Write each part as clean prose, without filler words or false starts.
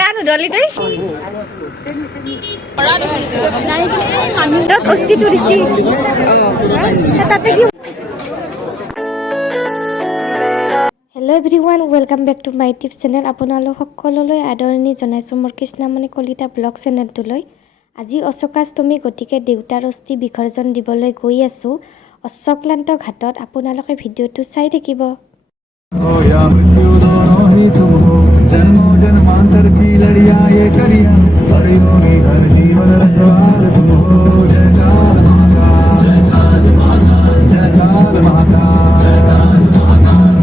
গানো দলি তই তোক অস্তিটো দিছি তাতে কি hello' everyone welcome back to my tip channel আপোনালোক সকলোলৈ আদৰণি জনাইছোঁ মোৰ কৃষ্ণামণি কলিতা ব্লগ চেনেলটোলৈ আজি অশোকাষ্টমী গতিকে দেউতাৰ অস্থি বিসৰ্জন দিবলৈ গৈ আছোঁ অশ্বক্লান্ত ঘাটত আপোনালোকে ভিডিঅ'টো চাই থাকিব जन्मों जन्मांतर की लड़िया ये करिया हरियों में घर जीवन रखवार तुम हो जय काल महाकाल जय काल महाकाल जय काल महाकाल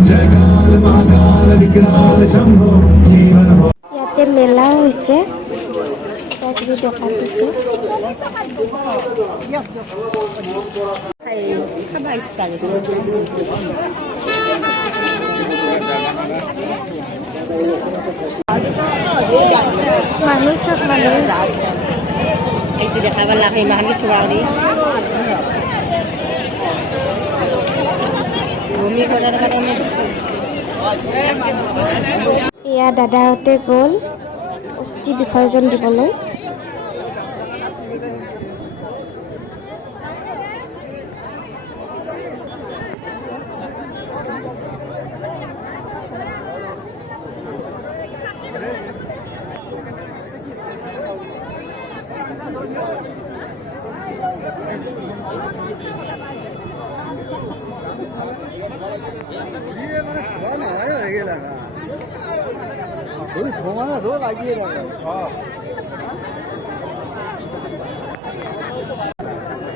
जय काल महाकाल विकराल शंभो जीवन हो याते मेला होइसे एक भी দেখা দিছে মানুহ সব মানুহ এইটো দেখাব লাগে ইমান থোৱাৰি ভূমি কৰাৰ কাৰণে এয়া দাদাহঁতে গ'ল অস্থি বিসৰ্জন দিবলৈ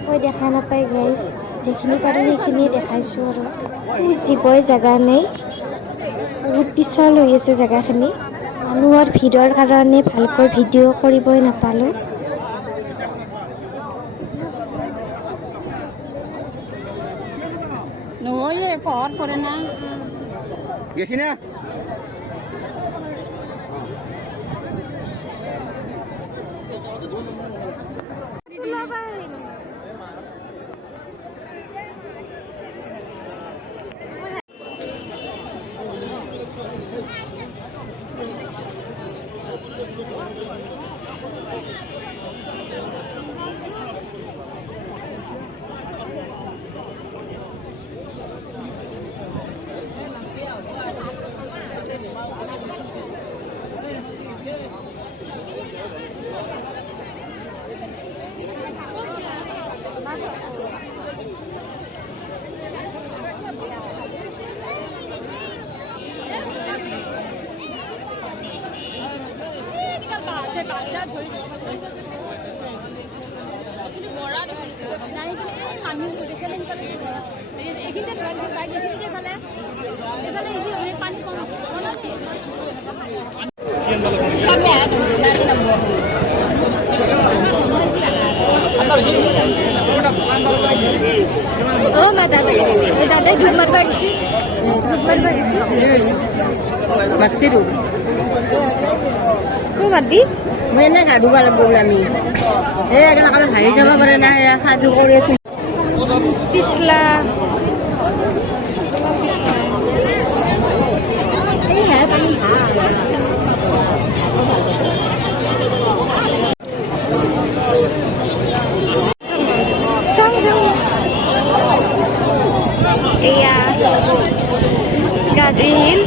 মই দেখা নাপাই গাইজ যিখিনি পাৰোঁ সেইখিনি দেখাইছোঁ আৰু খোজ দিবই জেগা নাই বহুত পিছল হৈ আছে জেগাখিনি মানুহৰ ভিৰৰ কাৰণে ভালকৈ ভিডিঅ' কৰিবই নাপালোঁ নহয় পহৰ পৰে না গেছি না Masiru. Kau mati? Mana kado kalau bulan ni? Kalau hari sama berana ya hadu oleh. Pisla. Iya. Gadil.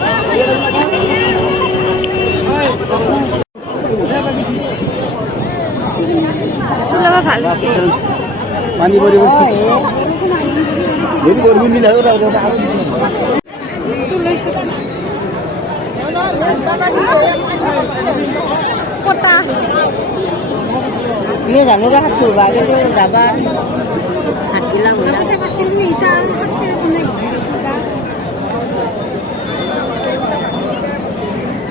पानी बड़ी बड़ी मेरी गर्मी नहीं लग रहा कोटा ये जानू रहा छुड़वा के जाबा हाथ गिला होला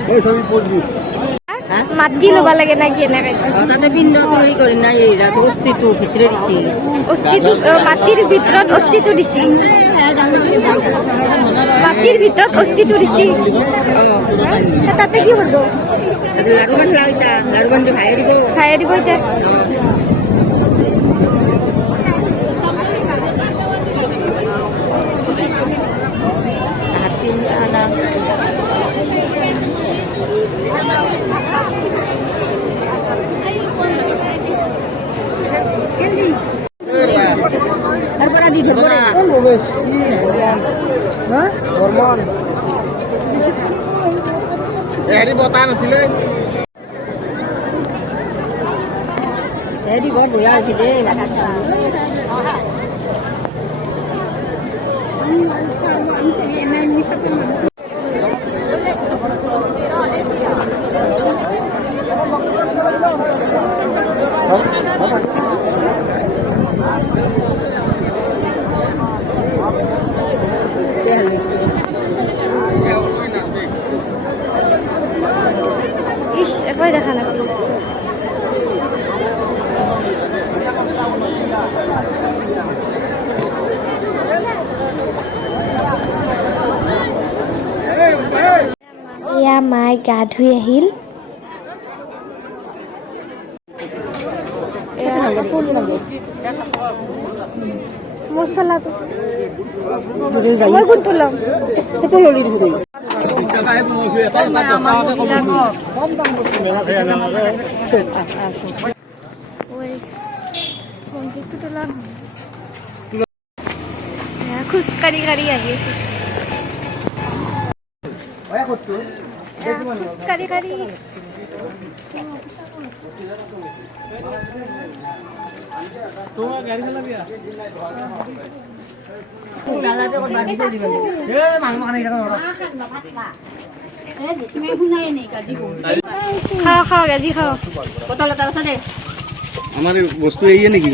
ओए सभी पोज भी মাটি লবা লাগে না কি এনেকে তাতে বিন্দ তৈরি করে না এই রাত অস্তিত্ব ভিতরে দিছি অস্তিত্ব মাটির ভিতৰত অস্তিত্ব দিছি মাটিৰ ভিতৰত অস্তিত্ব দিছি তাতে কি হলো তাতে লাড়ু বান লাগাইতা লাড়ু বান খাইয়ে দিব এটা হাতিন আনা Jadi gua bola gede enggak kata. ইস একবাই দেখা নাপালো এয়া মাই গা ধুই আহিল মছলাটো মই কোনটো ল'ম সেইটো ললি ধৰি মন্দিৰটো ল'ম খোজকাঢ়ি কাঢ়ি আহি আছো খোজকাঢ়ি কাঢ়ি তোমার গাড়ি চালাবিয়া খাও খাও গাজি খাও আমার বস্তু এই নাকি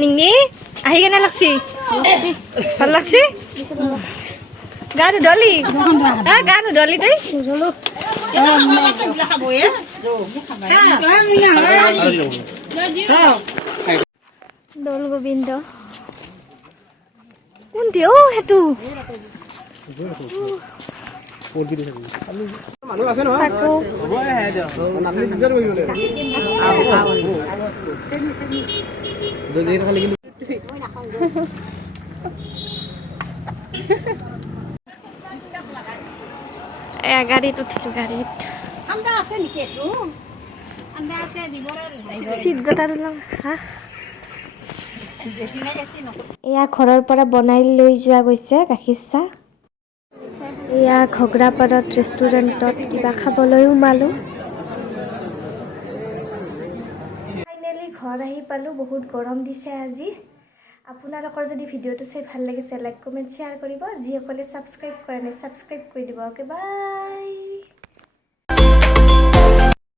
নিংনি আহি কেনে লাগছি ভাল লাগছি গা নুধলি গা নুধলি তই দৌল গোবিন্দ কোনটি অ সেইটো চাকু গাড়ীত উঠিলো গাড়ীত চিট গোটাত ওলাম হা এয়া ঘৰৰ পৰা বনাই লৈ যোৱা গৈছে গাখীৰ চাহ এয়া ঘগ্ৰাপাৰত ৰেষ্টুৰেণ্টত কিবা খাবলৈ সোমালোঁ ফাইনেলি ঘৰ আহি পালোঁ বহুত গৰম দিছে আজি আপোনালোকৰ যদি ভিডিঅ'টো চাই ভাল লাগিছে লাইক কমেণ্ট শ্বেয়াৰ কৰিব যিসকলে ছাবস্ক্ৰাইব কৰা নাই ছাবস্ক্ৰাইব কৰি দিব অ'কে বাই